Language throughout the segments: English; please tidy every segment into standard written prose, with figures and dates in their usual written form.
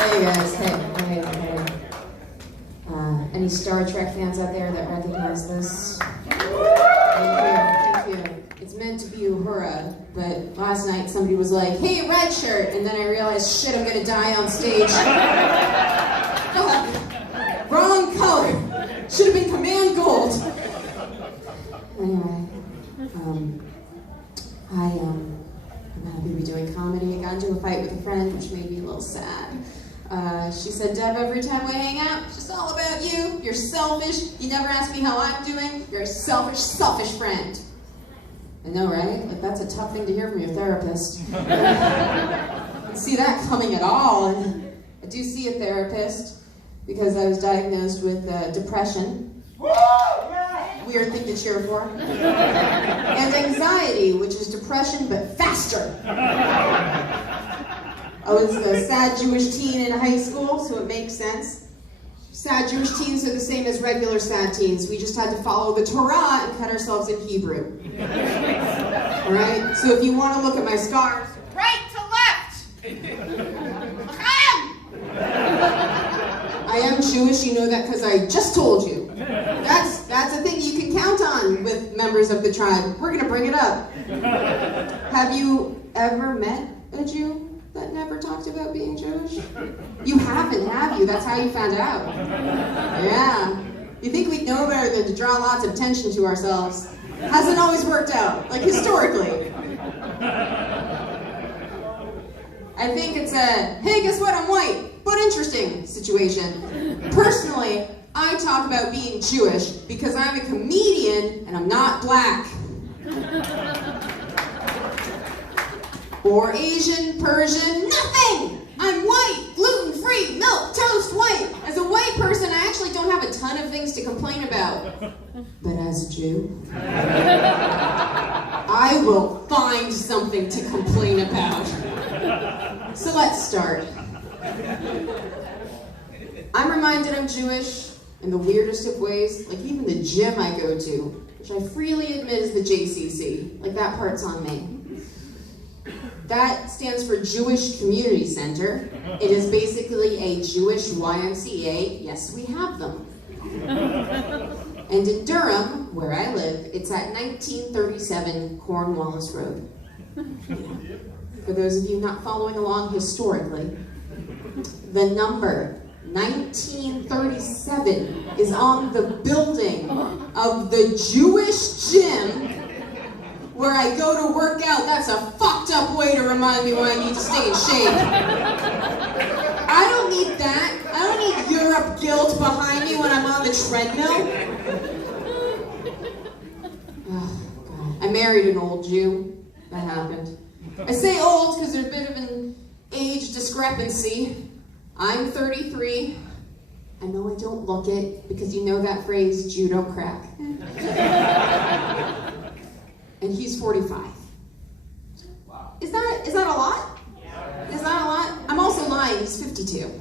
Hey guys, hey. Any Star Trek fans out there that recognize this? Thank you. It's meant to be Uhura, but last night somebody was like, hey, red shirt, and then I realized, shit, I'm gonna die on stage. Wrong color. Should have been command gold. Anyway, I'm happy to be doing comedy. I got into a fight with a friend, which made me a little sad. She said, Deb, every time we hang out, it's just all about you. You're selfish. You never ask me how I'm doing. You're a selfish friend. I know, right? Like, that's a tough thing to hear from your therapist. I didn't see that coming at all. And I do see a therapist because I was diagnosed with depression. Weird thing to cheer for. And anxiety, which is depression, but faster. I was a sad Jewish teen in high school, so it makes sense. Sad Jewish teens are the same as regular sad teens. We just had to follow the Torah and cut ourselves in Hebrew. Alright? So if you want to look at my scars, right to left! I am Jewish, you know that because I just told you. That's a thing you can count on with members of the tribe. We're going to bring it up. Have you ever met a Jew that never talked about being Jewish? You haven't, have you? That's how you found out. Yeah. You think we'd know better than to draw lots of attention to ourselves. Hasn't always worked out, like historically. I think it's a, hey, guess what, I'm white, but interesting situation. Personally, I talk about being Jewish because I'm a comedian and I'm not black. Or Asian, Persian, nothing! I'm white, gluten-free, milk, toast, white. As a white person, I actually don't have a ton of things to complain about. But as a Jew, I will find something to complain about. So let's start. I'm reminded I'm Jewish in the weirdest of ways, like even the gym I go to, which I freely admit is the JCC. Like that part's on me. That stands for Jewish Community Center. It is basically a Jewish YMCA. Yes, we have them. And in Durham, where I live, it's at 1937 Cornwallis Road. For those of you not following along historically, the number 1937 is on the building of the Jewish gym where I go to work out. That's a fucked up way to remind me why I need to stay in shape. I don't need that. I don't need Europe guilt behind me when I'm on the treadmill. Oh, God. I married an old Jew. That happened. I say old because there's a bit of an age discrepancy. I'm 33. I know I don't look it because you know that phrase, Jew don't crack. And he's 45. Wow. Is that a lot? Yeah. Is that a lot? I'm also lying, he's 52.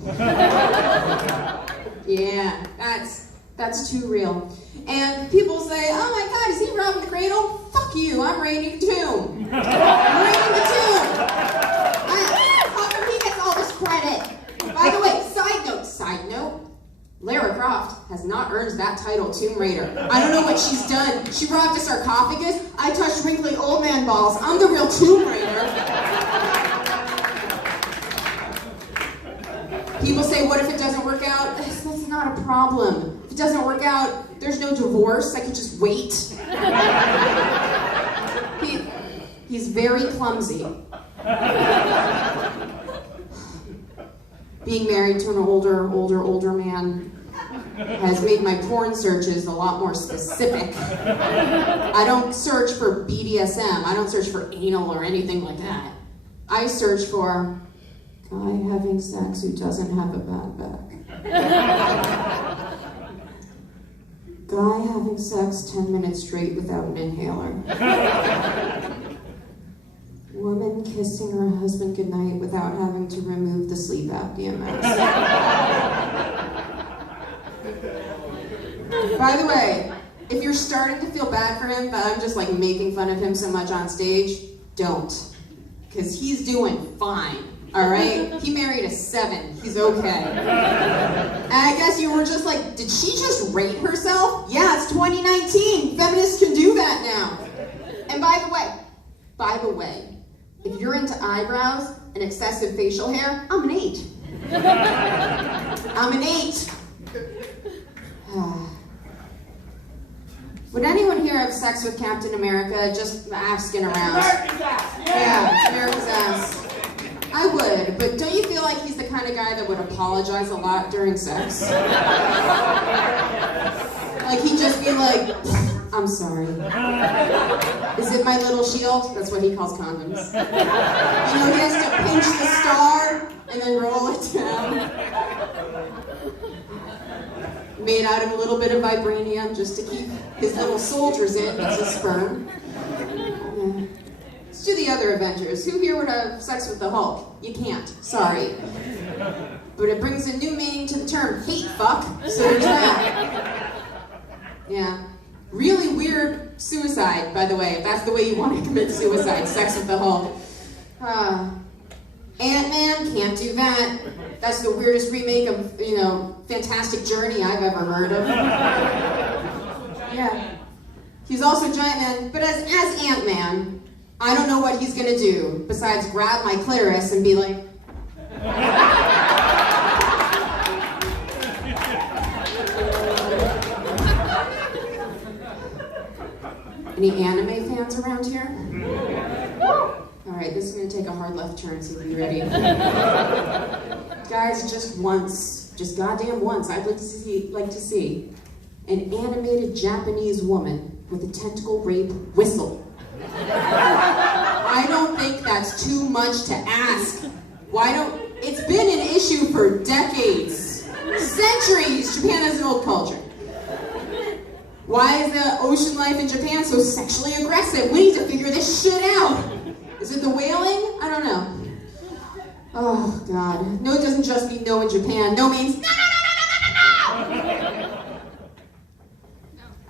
Yeah, that's too real. And people say, oh my God, is he robbing the cradle? Fuck you, I'm raiding the tomb. I'm raiding the tomb. How come he gets all this credit? By the way, side note, Lara Croft has not earned that title, Tomb Raider. I don't know what she's done. She robbed a sarcophagus. I touched wrinkly old man balls. I'm the real Tomb Raider. People say, what if it doesn't work out? That's not a problem. If it doesn't work out, there's no divorce. I could just wait. He's very clumsy. Being married to an older man has made my porn searches a lot more specific. I don't search for BDSM. I don't search for anal or anything like that. I search for guy having sex who doesn't have a bad back. Guy having sex 10 minutes straight without an inhaler. Woman kissing her husband goodnight without having to remove the sleep apnea mask. By the way, if you're starting to feel bad for him, but I'm just making fun of him so much on stage, don't. Because he's doing fine. all right? He married a 7. He's okay. And I guess you were just like, did she just rate herself? Yeah, it's 2019. Feminists can do that now. And by the way, if you're into eyebrows and excessive facial hair, I'm an 8. I'm an 8. Would anyone here have sex with Captain America? Just asking around. America's ass! Yeah, America's ass. I would, but don't you feel like he's the kind of guy that would apologize a lot during sex? Like he'd just be like, I'm sorry. Is it my little shield? That's what he calls condoms. You know, he has to pinch the star and then roll it down. Made out of a little bit of vibranium just to keep his little soldiers in. That's his sperm. Yeah. Let's do the other Avengers. Who here would have sex with the Hulk? You can't. Sorry. But it brings a new meaning to the term hate fuck, so there's that. Yeah. Really weird suicide, by the way, if that's the way you want to commit suicide, sex with the Hulk. Ant-Man, can't do that. That's the weirdest remake of, Fantastic Journey I've ever heard of. Yeah. He's also Giant Man, but as Ant-Man, I don't know what he's gonna do besides grab my clitoris and be like, any anime fans around here? Alright, this is gonna take a hard left turn, so be ready. Guys, just once, just goddamn once, I'd like to see an animated Japanese woman with a tentacle rape whistle. I don't think that's too much to ask. It's been an issue for decades, centuries. Japan has an old culture. Why is the ocean life in Japan so sexually aggressive? We need to figure this shit out. Is it the whaling? I don't know. Oh, God. No, it doesn't just mean no in Japan. No means no, no, no, no, no, no, no!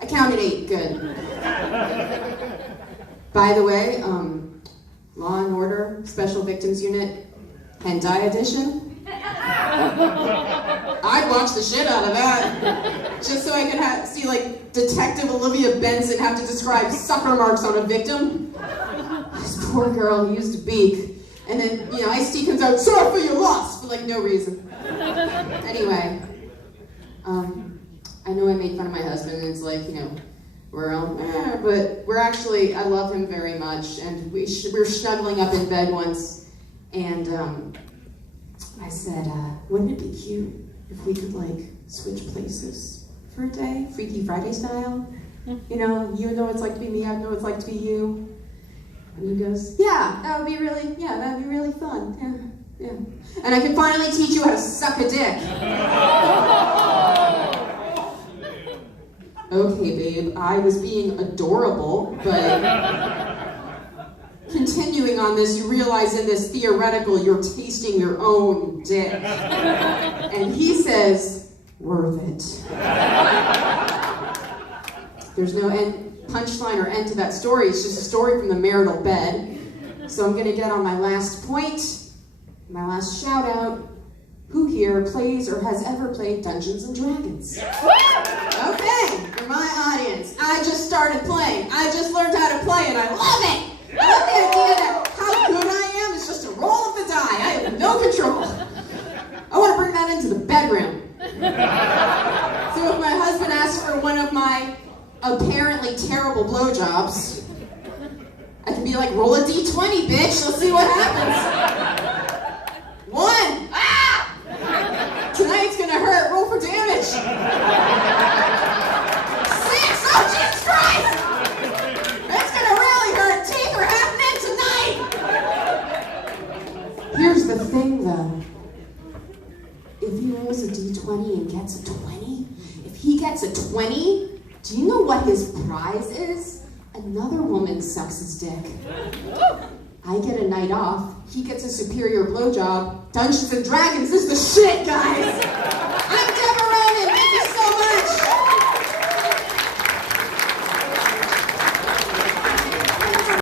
I counted 8. Good. By the way, Law and Order, Special Victims Unit, Hentai Edition. I'd watch the shit out of that. Just so I could see, like, Detective Olivia Benson have to describe sucker marks on a victim. This poor girl, he used a beak. And then, Ice-T comes out, sorry for your loss, for, like, no reason. Anyway, I know I made fun of my husband, and it's like, we're all, but we're actually, I love him very much, and we were snuggling up in bed once, and I said, wouldn't it be cute if we could, like, switch places for a day, Freaky Friday style? You know what it's like to be me, I know what it's like to be you. And he goes, that'd be really fun, yeah. And I can finally teach you how to suck a dick. Okay, babe, I was being adorable, but continuing on this, you realize in this theoretical, you're tasting your own dick. And he says, worth it. There's no punchline or end to that story. It's just a story from the marital bed. So I'm gonna get on my last point, my last shout out. Who here plays or has ever played Dungeons and Dragons? Okay, for my audience, I just started playing. I just learned how to play and I love it. I love the idea that how good I am is just a roll of the die. I have no control. I want to bring that into the bedroom. So if my husband asks for one of my apparently terrible blowjobs, I can be like, roll a d20, bitch. Let's see what happens. 1. Ah! Tonight's gonna hurt. Roll for damage. 6. Oh, Jesus Christ! That's gonna really hurt. Teeth are happening tonight. Here's the thing, though. If he rolls a d20 and gets a 20, if he gets a 20, do you know what his prize is? Another woman sucks his dick. I get a night off. He gets a superior blowjob. Dungeons and Dragons is the shit, guys! I'm Deb GalaxyCon. Thank you so much!